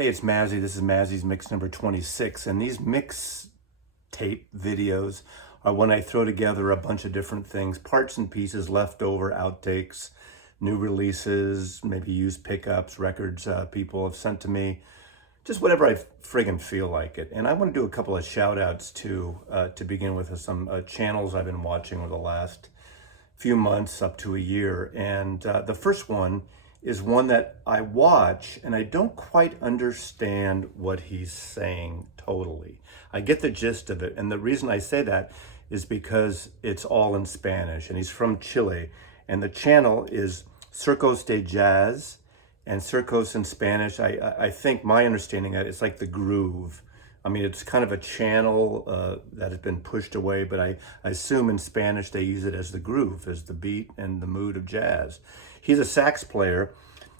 Hey, it's Mazzy. This is Mazzy's mix number 26, and these mix tape videos are when I throw together a bunch of different things, parts and pieces, leftover outtakes, new releases, maybe used pickups, records people have sent to me, just whatever I friggin' feel like it. And I want to do a couple of shout outs to begin with some channels I've been watching over the last few months up to a year. And the first one is one that I watch and I don't quite understand what he's saying totally. I get the gist of it. And the reason I say that is because it's all in Spanish and he's from Chile. And the channel is Circos de Jazz, and Circos in Spanish, I think my understanding that it's like the groove. I mean, it's kind of a channel that has been pushed away, but I assume in Spanish they use it as the groove, as the beat and the mood of jazz. He's a sax player.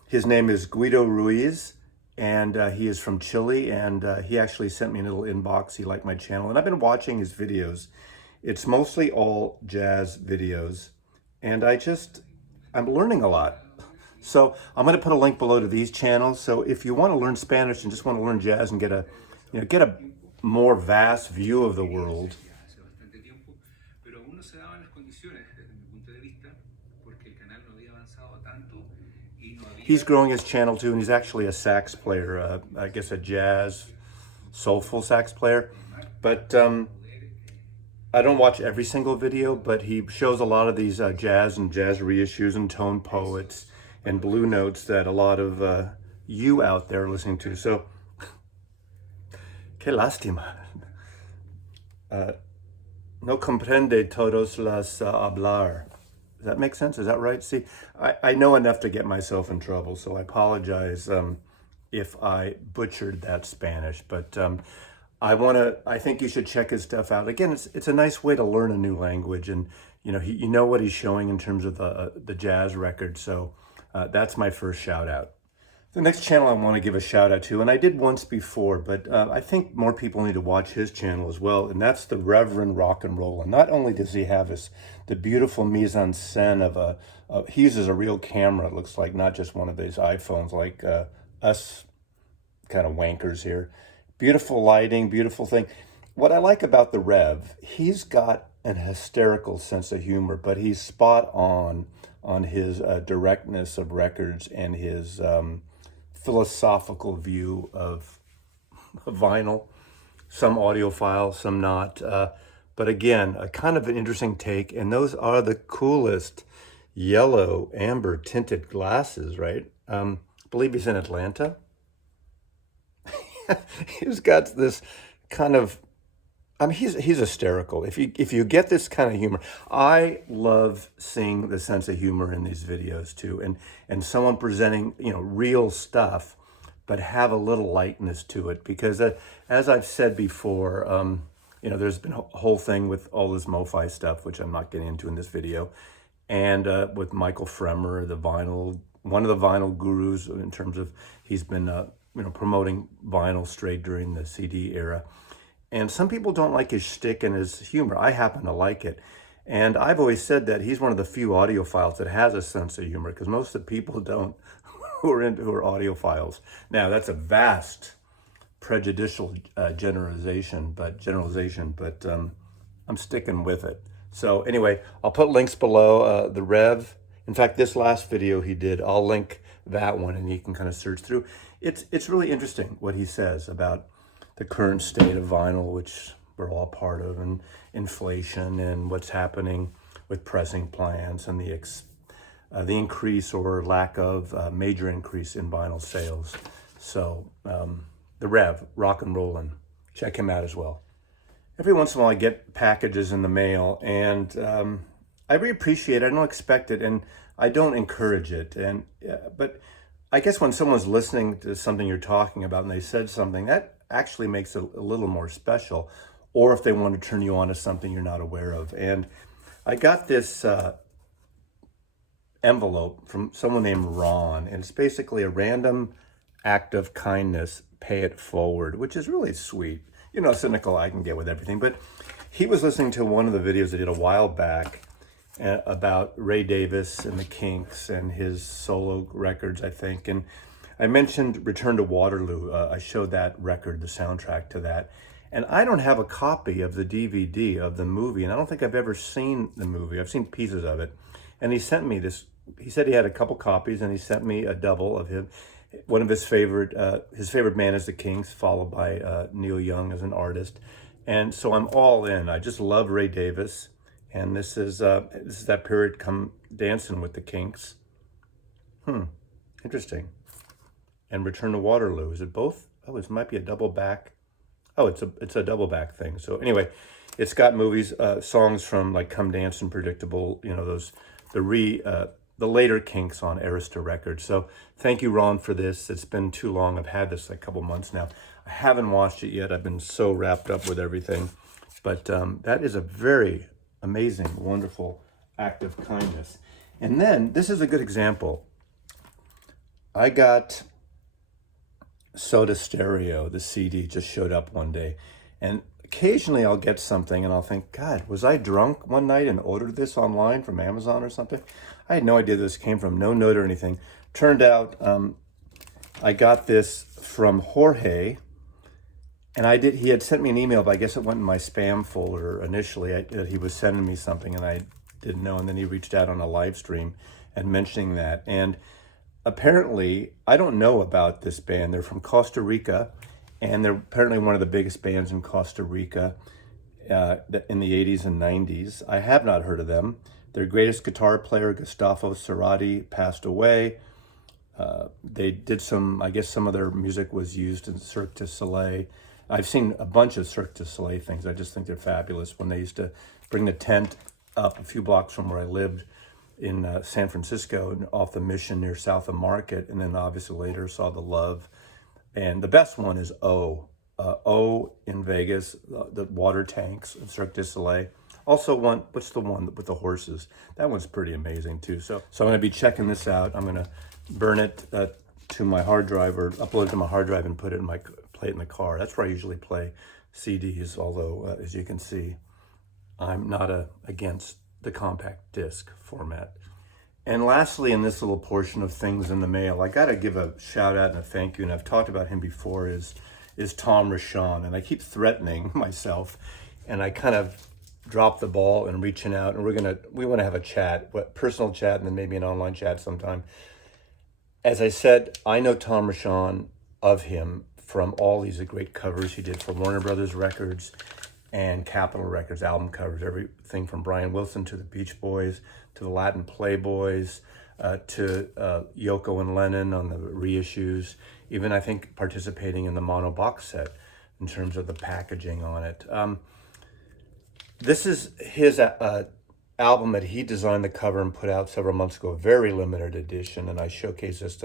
His name is Guido Ruiz, and he is from Chile, and he actually sent me a little inbox. He liked my channel, and I've been watching his videos. It's mostly all jazz videos, and I'm learning a lot. So I'm going to put a link below to these channels. So if you want to learn Spanish and just want to learn jazz and get a more vast view of the world, he's growing his channel too, and he's actually a sax player, I guess a jazz, soulful sax player. But I don't watch every single video, but he shows a lot of these jazz and jazz reissues and tone poets and blue notes that a lot of you out there are listening to. So, que lástima. No comprende todos las hablar. Does that make sense? Is that right? See, I know enough to get myself in trouble, so I apologize if I butchered that Spanish. But I think you should check his stuff out. Again, it's a nice way to learn a new language, and you know what he's showing in terms of the jazz record. So that's my first shout out. The next channel I want to give a shout out to, and I did once before, but I think more people need to watch his channel as well, and that's the Reverend Rock and Roll. And not only does he have the beautiful mise en scène of he uses a real camera, it looks like, not just one of these iPhones like us kind of wankers here. Beautiful lighting, beautiful thing. What I like about the Rev, he's got an hysterical sense of humor, but he's spot on his directness of records and his philosophical view of vinyl, some audiophile, some not. But again, a kind of an interesting take. And those are the coolest yellow amber tinted glasses, right? I believe he's in Atlanta. He's got this kind of, I mean, he's hysterical. If you get this kind of humor, I love seeing the sense of humor in these videos too, and someone presenting real stuff, but have a little lightness to it. Because as I've said before, there's been a whole thing with all this MoFi stuff, which I'm not getting into in this video, and with Michael Fremer, one of the vinyl gurus in terms of he's been promoting vinyl straight during the CD era. And some people don't like his shtick and his humor. I happen to like it. And I've always said that he's one of the few audiophiles that has a sense of humor, because most of the people don't who are audiophiles. Now, that's a vast prejudicial generalization, but I'm sticking with it. So anyway, I'll put links below. The Rev, in fact, this last video he did, I'll link that one, and you can kind of search through. It's really interesting what he says about the current state of vinyl, which we're all part of, and inflation, and what's happening with pressing plants, and the increase or lack of major increase in vinyl sales. So the Rev, Rock and Rollin', check him out as well. Every once in a while I get packages in the mail, and I really appreciate it. I don't expect it, and I don't encourage it. But I guess when someone's listening to something you're talking about and they said something, that actually makes it a little more special, or if they want to turn you on to something you're not aware of. And I got this envelope from someone named Ron, and it's basically a random act of kindness, pay it forward, which is really sweet. Cynical I can get with everything, but he was listening to one of the videos I did a while back about Ray Davis and the Kinks and his solo records, I think. And I mentioned Return to Waterloo. I showed that record, the soundtrack to that. And I don't have a copy of the DVD of the movie, and I don't think I've ever seen the movie. I've seen pieces of it. And he sent me this, he said he had a couple copies, and he sent me a double of him. One of his favorite band is the Kinks, followed by Neil Young as an artist. And so I'm all in. I just love Ray Davis. And this is that period, Come Dancing with the Kinks. Interesting. And Return to Waterloo. Is it both? Oh, it might be a double back. Oh, it's a double back thing. So anyway, it's got movies, songs from like Come Dancing, Predictable, you know, those, the later Kinks on Arista Records. So thank you, Ron, for this. It's been too long. I've had this like a couple months now. I haven't watched it yet. I've been so wrapped up with everything. But that is a very amazing, wonderful act of kindness. And then this is a good example. I got Soda Stereo, the CD, just showed up one day. And occasionally I'll get something and I'll think, God, was I drunk one night and ordered this online from Amazon or something? I had no idea this came from, no note or anything. Turned out I got this from Jorge, and he had sent me an email, but I guess it went in my spam folder initially. That he was sending me something and I didn't know, and then he reached out on a live stream and mentioning that. And apparently, I don't know about this band. They're from Costa Rica, and they're apparently one of the biggest bands in Costa Rica in the 80s and 90s. I have not heard of them. Their greatest guitar player, Gustavo Cerati, passed away. They did I guess some of their music was used in Cirque du Soleil. I've seen a bunch of Cirque du Soleil things. I just think they're fabulous. When they used to bring the tent up a few blocks from where I lived in San Francisco, off the Mission near South of Market, and then obviously later saw the Love. And the best one is O in Vegas, the water tanks in Cirque du Soleil. Also what's the one with the horses? That one's pretty amazing too. So I'm gonna be checking this out. I'm gonna burn it to my hard drive, or upload it to my hard drive and play it in the car. That's where I usually play CDs, although as you can see, I'm not against the compact disc format. And lastly, in this little portion of things in the mail, I gotta give a shout out and a thank you, and I've talked about him before, is Tom Rashan. And I keep threatening myself, and I kind of drop the ball and reaching out, and we wanna have a chat, personal chat, and then maybe an online chat sometime. As I said, I know Tom Rashan of him from all these great covers he did for Warner Brothers Records and Capitol Records, album covers, everything from Brian Wilson to the Beach Boys, to the Latin Playboys, to Yoko and Lennon on the reissues, even I think participating in the mono box set in terms of the packaging on it. This is his album that he designed the cover and put out several months ago, a very limited edition, and I showcased this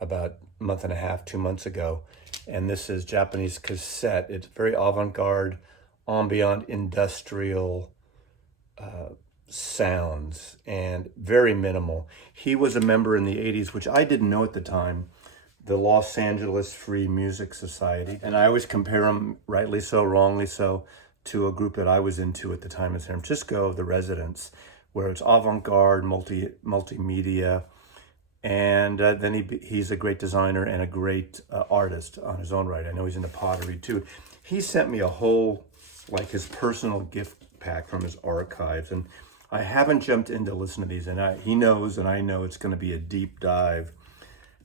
about a month and a half, 2 months ago. And this is Japanese cassette. It's very avant-garde, ambient, industrial sounds, and very minimal. He was a member in the 80s, which I didn't know at the time, the Los Angeles Free Music Society. And I always compare him, rightly so, wrongly so, to a group that I was into at the time in San Francisco, The Residents, where it's avant-garde, multimedia. And then he's a great designer and a great artist on his own right. I know he's into pottery too. He sent me a whole, like, his personal gift pack from his archives, and I haven't jumped in to listen to these, and he knows and I know it's going to be a deep dive.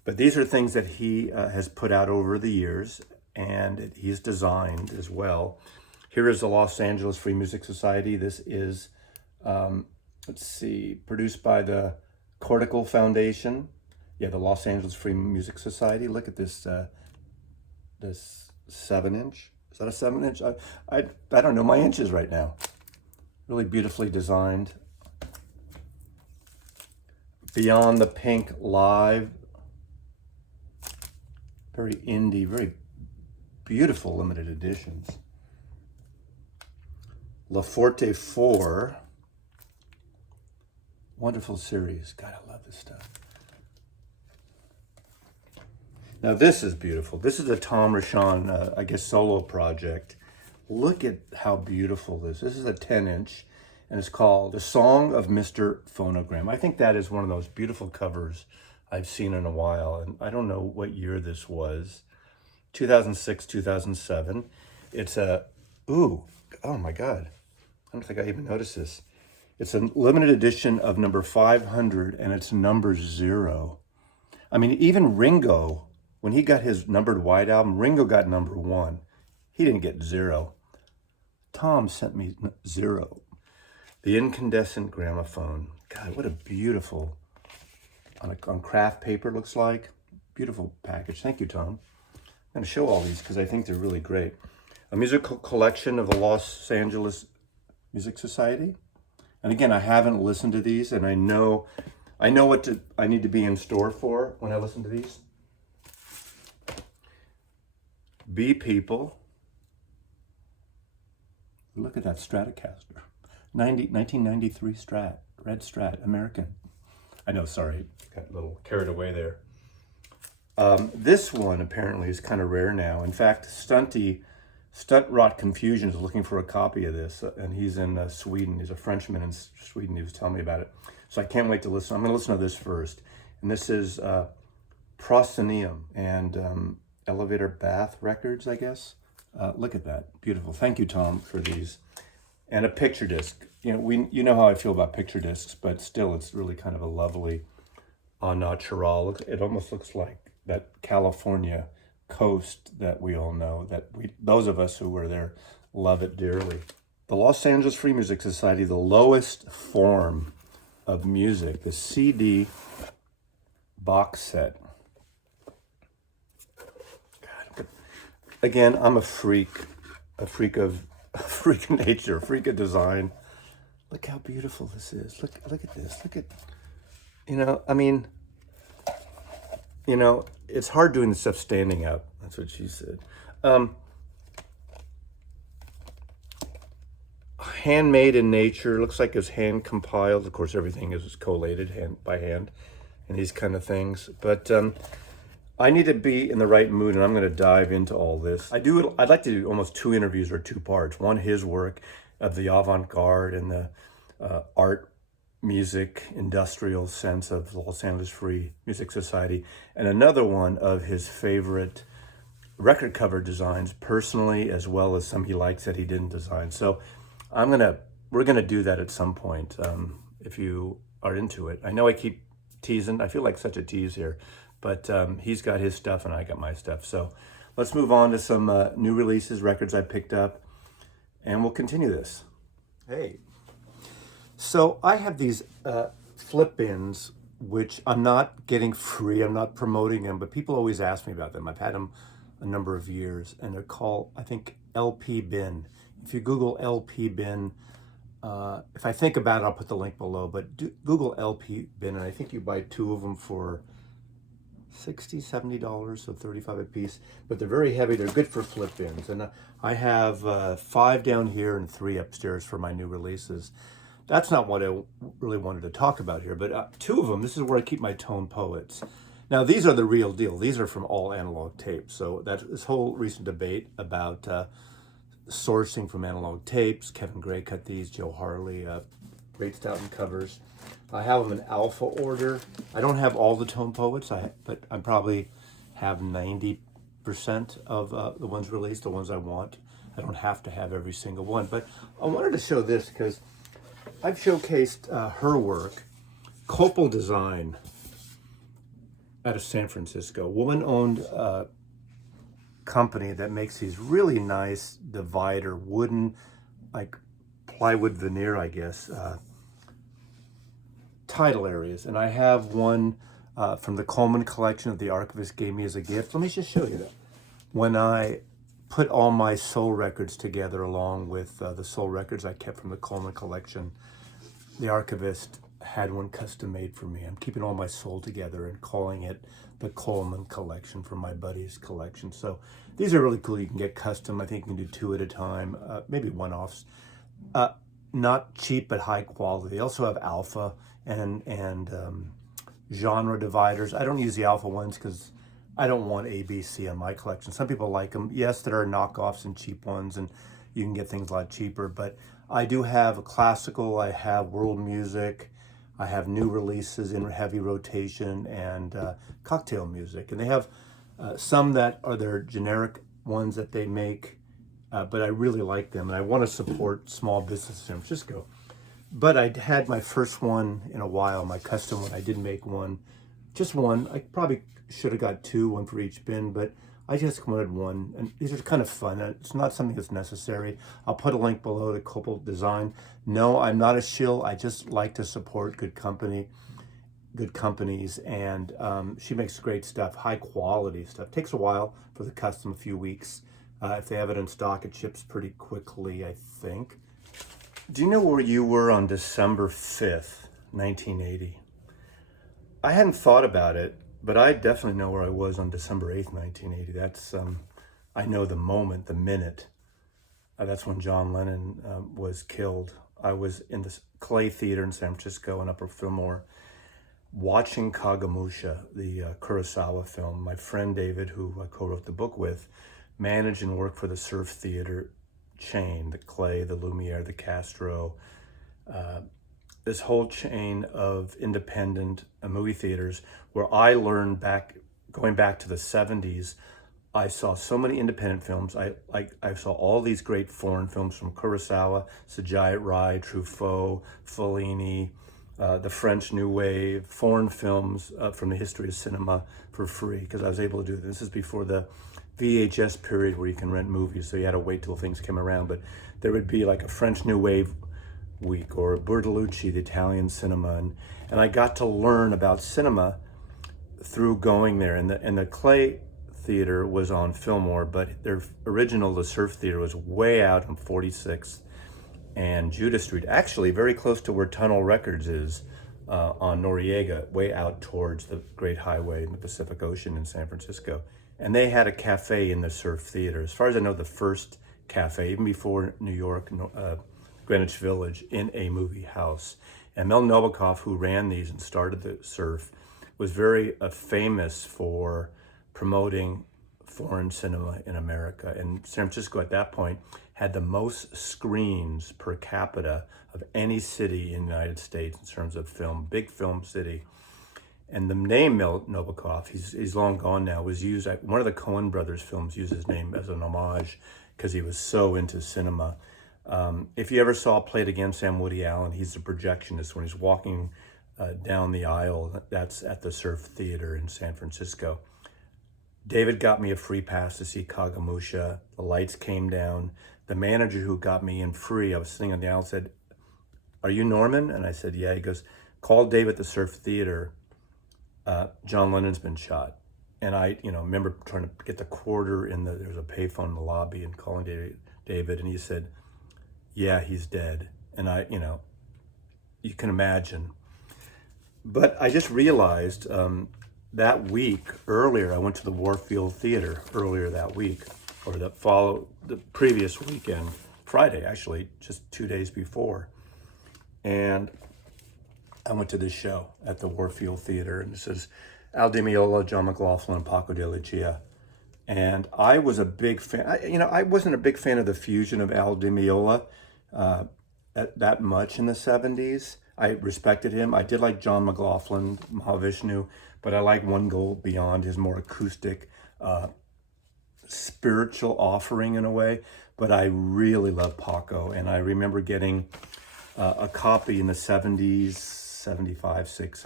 But these are things that he has put out over the years, and he's designed as well. Here is the Los Angeles Free Music Society. This is, let's see, produced by the Cortical Foundation. Yeah, the Los Angeles Free Music Society. Look at this, this 7-inch. Is that a 7-inch? I don't know my inches right now. Really beautifully designed. Beyond the Pink Live. Very indie, very beautiful limited editions. La Forte 4. Wonderful series. God, I love this stuff. Now this is beautiful. This is a Tom Rashan, I guess, solo project. Look at how beautiful this is. This is a 10-inch, and it's called The Song of Mr. Phonogram. I think that is one of those beautiful covers I've seen in a while. And I don't know what year this was. 2006, 2007. It's a, ooh, oh my God. I don't think I even noticed this. It's a limited edition of number 500, and it's number 0. I mean, even Ringo, when he got his numbered White album, Ringo got number 1. He didn't get 0. Tom sent me 0. The Incandescent Gramophone. God, what a beautiful, on craft paper looks like. Beautiful package. Thank you, Tom. I'm going to show all these because I think they're really great. A musical collection of the Los Angeles Music Society. And again, I haven't listened to these, and I know what I need to be in store for when I listen to these. Bee People. Look at that Stratocaster. 1993 Strat, red Strat, American. I know, sorry, got a little carried away there. This one apparently is kind of rare now. In fact, Stunt Rot Confusion is looking for a copy of this, and he's in Sweden. He's a Frenchman in Sweden. He was telling me about it. So I can't wait to listen. I'm going to listen to this first. And this is Proscenium and Elevator Bath Records, I guess. Look at that. Beautiful. Thank you, Tom, for these. And a picture disc. You know how I feel about picture discs, but still it's really kind of a lovely au natural. It almost looks like that California coast that we all know, those of us who were there love it dearly. The Los Angeles Free Music Society, the lowest form of music, the CD box set. God, again, I'm a freak of nature, a freak of design. Look how beautiful this is. Look at this. Look at, I mean, it's hard doing the stuff standing up. That's what she said. Handmade in nature. Looks like it's hand compiled. Of course, everything is collated by hand and these kind of things. But I need to be in the right mood, and I'm going to dive into all this. I'd like to do almost 2 interviews or 2 parts. One, his work of the avant-garde and the art, music, industrial sense of the Los Angeles Free Music Society, and another one of his favorite record cover designs personally, as well as some he likes that he didn't design. So we're gonna do that at some point, if you are into it. I know I keep teasing, I feel like such a tease here, but he's got his stuff and I got my stuff. So let's move on to some new releases, records I picked up, and we'll continue this. Hey. So I have these flip bins, which I'm not getting free. I'm not promoting them, but people always ask me about them. I've had them a number of years, and they're called, I think, LP bin. If you Google LP bin, if I think about it, I'll put the link below, but Google LP bin, and I think you buy 2 of them for $60, $70, so $35 a piece, but they're very heavy. They're good for flip bins. And I have 5 down here and 3 upstairs for my new releases. That's not what I really wanted to talk about here, but 2 of them, this is where I keep my tone poets. Now, these are the real deal. These are from all analog tapes. So this whole recent debate about sourcing from analog tapes. Kevin Gray cut these, Joe Harley, great Stoughton covers. I have them in alpha order. I don't have all the tone poets, but I probably have 90% of the ones released, the ones I want. I don't have to have every single one, but I wanted to show this because I've showcased her work, Copal Design, out of San Francisco. Woman-owned company that makes these really nice divider, wooden, like plywood veneer, I guess, title areas. And I have one from the Coleman collection that the archivist gave me as a gift. Let me just show you that. When I put all my soul records together along with the soul records I kept from the Coleman collection, the archivist had one custom made for me. I'm keeping all my soul together and calling it the Coleman collection from my buddy's collection. So these are really cool. You can get custom. I think you can do 2 at a time, maybe one-offs. Not cheap, but high quality. They also have alpha and genre dividers. I don't use the alpha ones because I don't want ABC on my collection. Some people like them. Yes, there are knockoffs and cheap ones, and you can get things a lot cheaper, but I do have a classical, I have world music, I have new releases in heavy rotation and cocktail music. And they have some that are their generic ones that they make, but I really like them. And I want to support small business in San Francisco. But I had my first one in a while, my custom one. I did make one, just one. I probably should have got two, one for each bin, but I just wanted one. And these are kind of fun. It's not something that's necessary. I'll put a link below to Copal Design. No, I'm not a shill. I just like to support good companies, and she makes great stuff, high quality stuff. Takes a while for the custom, a few weeks. If they have it in stock, it ships pretty quickly, I think. Do you know where you were on December 5th, 1980? I hadn't thought about it, but I definitely know where I was on December 8th, 1980. That's, I know the moment, the minute. That's when John Lennon was killed. I was in the Clay Theater in San Francisco in Upper Fillmore watching Kagemusha, the Kurosawa film. My friend David, who I co-wrote the book with, managed and worked for the Surf Theater chain, the Clay, the Lumiere, the Castro, this whole chain of independent movie theaters where I learned going back to the 70s, I saw so many independent films. I saw all these great foreign films from Kurosawa, Satyajit Ray, Truffaut, Fellini, the French New Wave, foreign films from the history of cinema for free, because I was able to do this. This is before the VHS period where you can rent movies, so you had to wait till things came around. But there would be like a French New Wave week or Bertolucci, the Italian cinema, and I got to learn about cinema through going there. And the Clay Theater was on Fillmore, but their original, the Surf Theater, was way out on 46th and Judah Street, actually very close to where Tunnel Records is on Noriega, way out towards the Great Highway in the Pacific Ocean in San Francisco. And they had a cafe in the Surf Theater. As far as I know, the first cafe, even before New York, Greenwich Village, in a movie house. And Mel Nabokov, who ran these and started the Surf, was very famous for promoting foreign cinema in America. And San Francisco at that point had the most screens per capita of any city in the United States in terms of film, big film city. And the name Mel Nabokov, he's long gone now, was used, one of the Coen brothers films used his name as an homage because he was so into cinema. If you ever saw Play It Again, Sam Woody Allen, he's the projectionist when he's walking down the aisle. That's at the Surf Theater in San Francisco. David got me a free pass to see Kagemusha. The lights came down. The manager who got me in free, I was sitting on the aisle, said, "Are you Norman?" And I said, "Yeah." He goes, "Call Dave at the Surf Theater. John Lennon's been shot." And I, remember trying to get the quarter there was a payphone in the lobby and calling David, and he said, "Yeah, he's dead." And I, you can imagine. But I just realized that week earlier, I went to the Warfield Theater earlier that week, or the previous weekend, Friday, actually, just 2 days before. And I went to this show at the Warfield Theater, and it says Al Di Meola, John McLaughlin, and Paco de Lucia. And I was a big fan. I wasn't a big fan of the fusion of Al Di Meola that much in the 70s. I respected him. I did like John McLaughlin, Mahavishnu, but I like One Goal Beyond, his more acoustic, spiritual offering in a way. But I really love Paco, and I remember getting a copy in the 70s, 75, 6,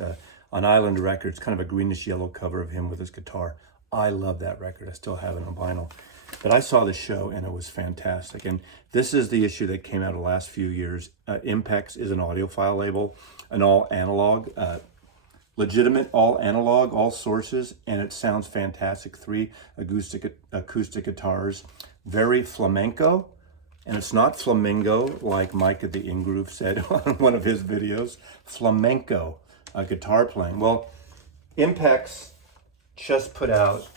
on Island Records, kind of a greenish yellow cover of him with his guitar. I love that record. I still have it on vinyl. But I saw the show and it was fantastic. And this is the issue that came out the last few years. Impex is an audiophile label, an all analog, legitimate all analog, all sources, and it sounds fantastic. 3 acoustic guitars, very flamenco. And it's not flamingo, like Mike at the In-Groove said on one of his videos. Flamenco, guitar playing. Well, Impex just put out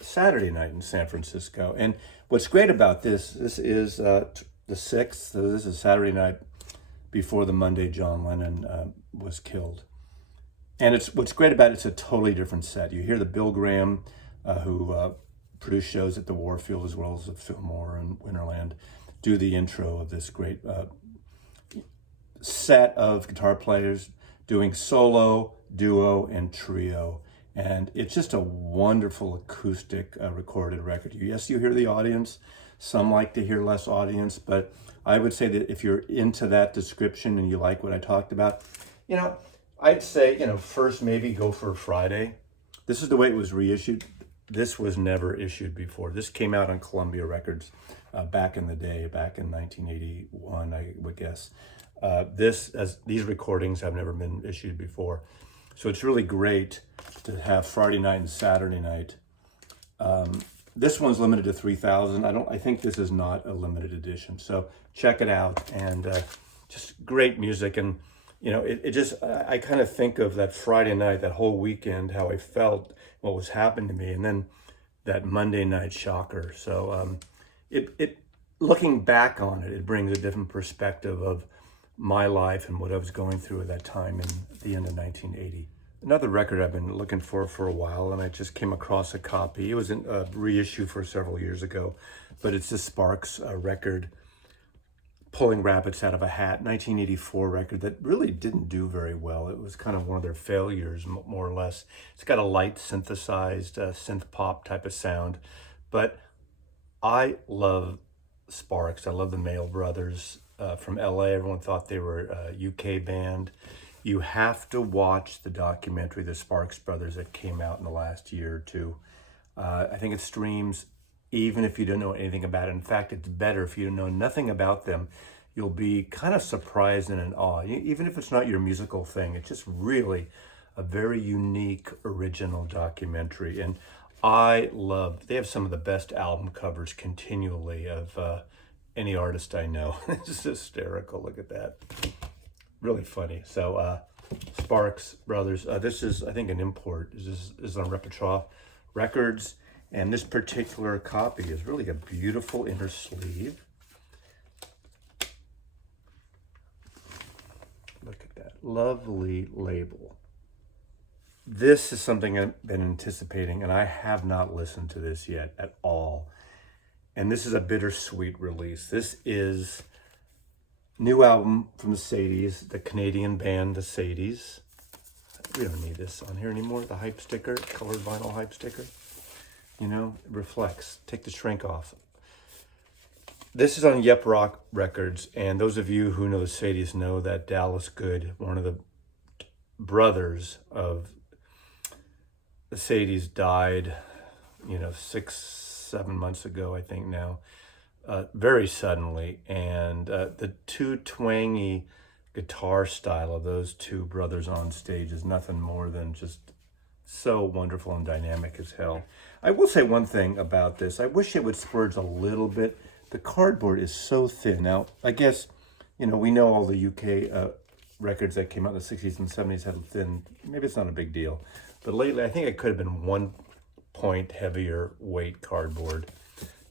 Saturday night in San Francisco. And what's great about this is the 6th, so this is Saturday night before the Monday John Lennon was killed. And what's great about it's a totally different set. You hear the Bill Graham, who produced shows at the Warfield as well as at Fillmore and Winterland, do the intro of this great set of guitar players doing solo, duo, and trio. And it's just a wonderful acoustic recorded record. Yes, you hear the audience. Some like to hear less audience, but I would say that if you're into that description and you like what I talked about, you know, I'd say, you know, first maybe go for Friday. This is the way it was reissued. This was never issued before. This came out on Columbia Records back in the day, back in 1981, I would guess. These recordings have never been issued before. So it's really great to have Friday night and Saturday night. This one's limited to 3,000. I think this is not a limited edition. So check it out, and just great music. And you know, I kind of think of that Friday night, that whole weekend, how I felt, what was happening to me, and then that Monday night shocker. So looking back on it, it brings a different perspective of my life and what I was going through at that time in the end of 1980. Another record I've been looking for a while, and I just came across a copy. It was a reissue for several years ago, but it's the Sparks record, Pulling Rabbits Out of a Hat, 1984 record that really didn't do very well. It was kind of one of their failures, more or less. It's got a light synthesized synth pop type of sound, but I love Sparks. I love the Mail Brothers from LA. Everyone thought they were a UK band. You have to watch the documentary, The Sparks Brothers, that came out in the last year or two. I think it streams even if you don't know anything about it. In fact, it's better if you know nothing about them. You'll be kind of surprised and in awe. Even if it's not your musical thing, it's just really a very unique, original documentary. And they have some of the best album covers continually of any artist I know. It's just hysterical. Look at that. Really funny. So Sparks Brothers, this is, I think, an import. This is on Repertoire Records. And this particular copy is really a beautiful inner sleeve. Look at that lovely label. This is something I've been anticipating, and I have not listened to this yet at all. And this is a bittersweet release. This is new album from the Sadies, the Canadian band, the Sadies. We don't need this on here anymore. The hype sticker, colored vinyl hype sticker. You know, it reflects. Take the shrink off. This is on Yep Rock Records, and those of you who know the Sadies know that Dallas Good, one of the brothers of the Sadies, died, 6-7 months ago, I think now, very suddenly. And the too twangy guitar style of those two brothers on stage is nothing more than just so wonderful and dynamic as hell. I will say one thing about this. I wish it would splurge a little bit. The cardboard is so thin. Now, I guess, we know all the UK records that came out in the 60s and 70s had thin. Maybe it's not a big deal. But lately, I think it could have been 1 point heavier weight cardboard.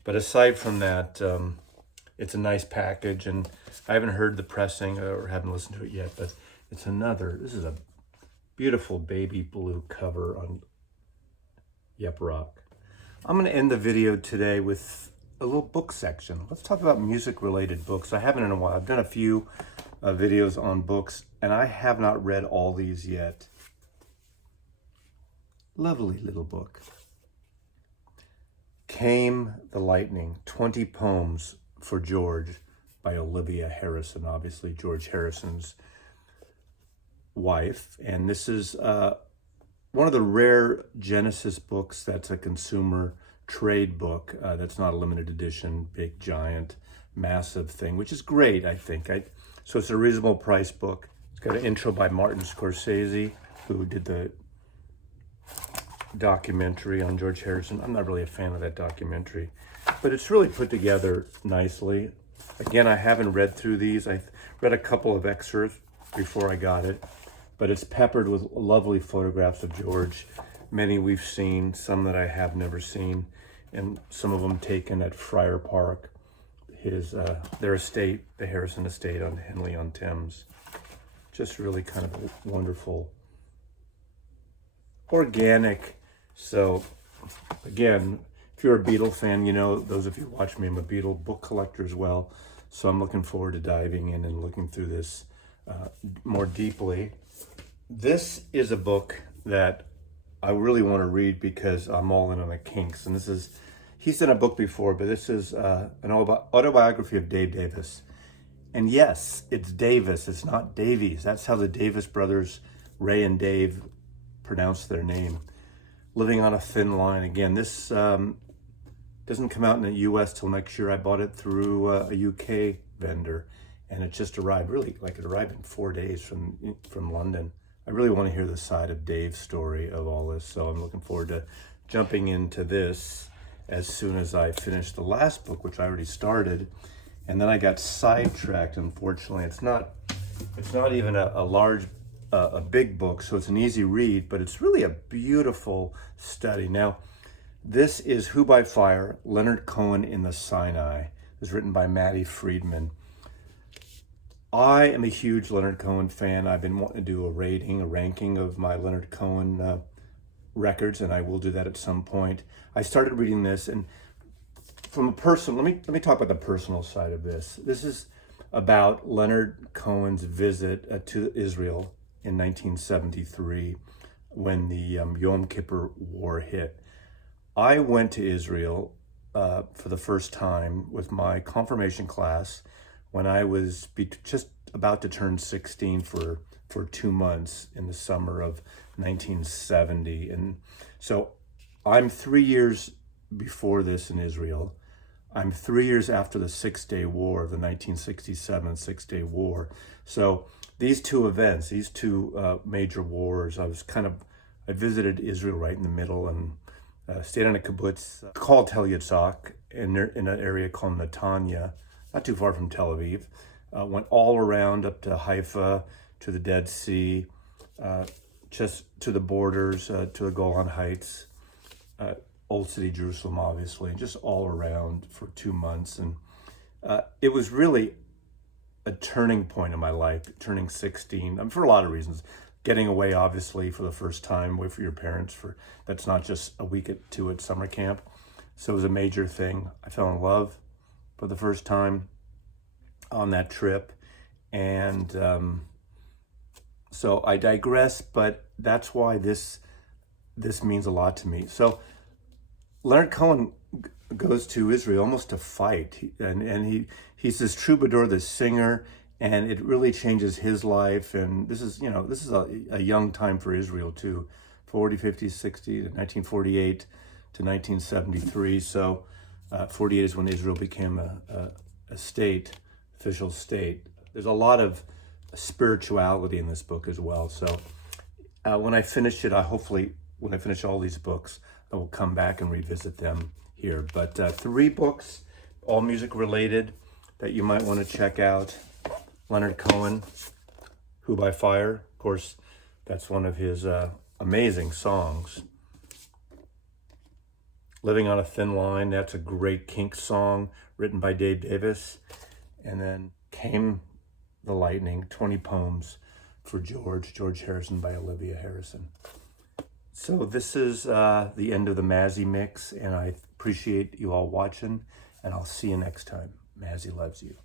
But aside from that, it's a nice package. And I haven't heard the pressing or haven't listened to it yet. But this is a beautiful baby blue cover on Yep Rock. I'm going to end the video today with a little book section. Let's talk about music-related books. I haven't in a while. I've done a few videos on books, and I have not read all these yet. Lovely little book. Came the Lightning, 20 Poems for George by Olivia Harrison, obviously George Harrison's wife. And this is one of the rare Genesis books that's a consumer trade book that's not a limited edition, big, giant, massive thing, which is great, I think. So it's a reasonable price book. It's got an intro by Martin Scorsese, who did the documentary on George Harrison. I'm not really a fan of that documentary, but it's really put together nicely. Again, I haven't read through these. I read a couple of excerpts before I got it, but it's peppered with lovely photographs of George. Many we've seen, some that I have never seen, and some of them taken at Friar Park, their estate, the Harrison estate on Henley-on-Thames. Just really kind of wonderful, organic. So again, if you're a Beatle fan, those of you who watch me, I'm a Beatle book collector as well. So I'm looking forward to diving in and looking through this more deeply. This is a book that I really want to read because I'm all in on the Kinks. And he's done a book before, but this is an autobiography of Dave Davis. And yes, it's Davis, it's not Davies. That's how the Davis brothers, Ray and Dave, pronounce their name. Living on a Thin Line. Again, this doesn't come out in the US till next year. I bought it through a UK vendor, and it just arrived. Really, like, it arrived in 4 days from London. I really want to hear the side of Dave's story of all this, so I'm looking forward to jumping into this as soon as I finish the last book, which I already started. And then I got sidetracked, unfortunately. It's not even a large, a big book, so it's an easy read, but it's really a beautiful study. Now, this is Who by Fire, Leonard Cohen in the Sinai. It was written by Maddie Friedman. I am a huge Leonard Cohen fan. I've been wanting to do a ranking of my Leonard Cohen records, and I will do that at some point. I started reading this, and from a personal, let me talk about the personal side of this. This is about Leonard Cohen's visit to Israel in 1973 when the Yom Kippur War hit. I went to Israel for the first time with my confirmation class when I was just about to turn 16 for 2 months in the summer of 1970. And so I'm 3 years before this in Israel. I'm 3 years after the Six-Day War, the 1967 Six-Day War. So these two events, these two major wars, I visited Israel right in the middle and stayed on a kibbutz called Tel Yitzhak in an area called Netanya, not too far from Tel Aviv. Went all around up to Haifa, to the Dead Sea, just to the borders, to the Golan Heights, Old City Jerusalem, obviously, just all around for 2 months. And it was really a turning point in my life, turning 16, for a lot of reasons. Getting away, obviously, for the first time, away from your parents. That's not just a week at summer camp. So it was a major thing. I fell in love for the first time on that trip. And so I digress, but that's why this means a lot to me. So Leonard Cohen goes to Israel almost to fight, and he's this troubadour, this singer, and it really changes his life. And this is a young time for Israel too, 40, 50, 60, 1948 to 1973. So 48 is when Israel became a state, official state. There's a lot of spirituality in this book as well. So when I finish it, when I finish all these books, I will come back and revisit them here. But 3 books, all music related, that you might want to check out. Leonard Cohen, Who by Fire. Of course, that's one of his amazing songs. Living on a Thin Line, that's a great Kinks song written by Dave Davis. And then Came the Lightning, 20 Poems for George Harrison by Olivia Harrison. So this is the end of the Mazzy mix, and I appreciate you all watching, and I'll see you next time. Mazzy loves you.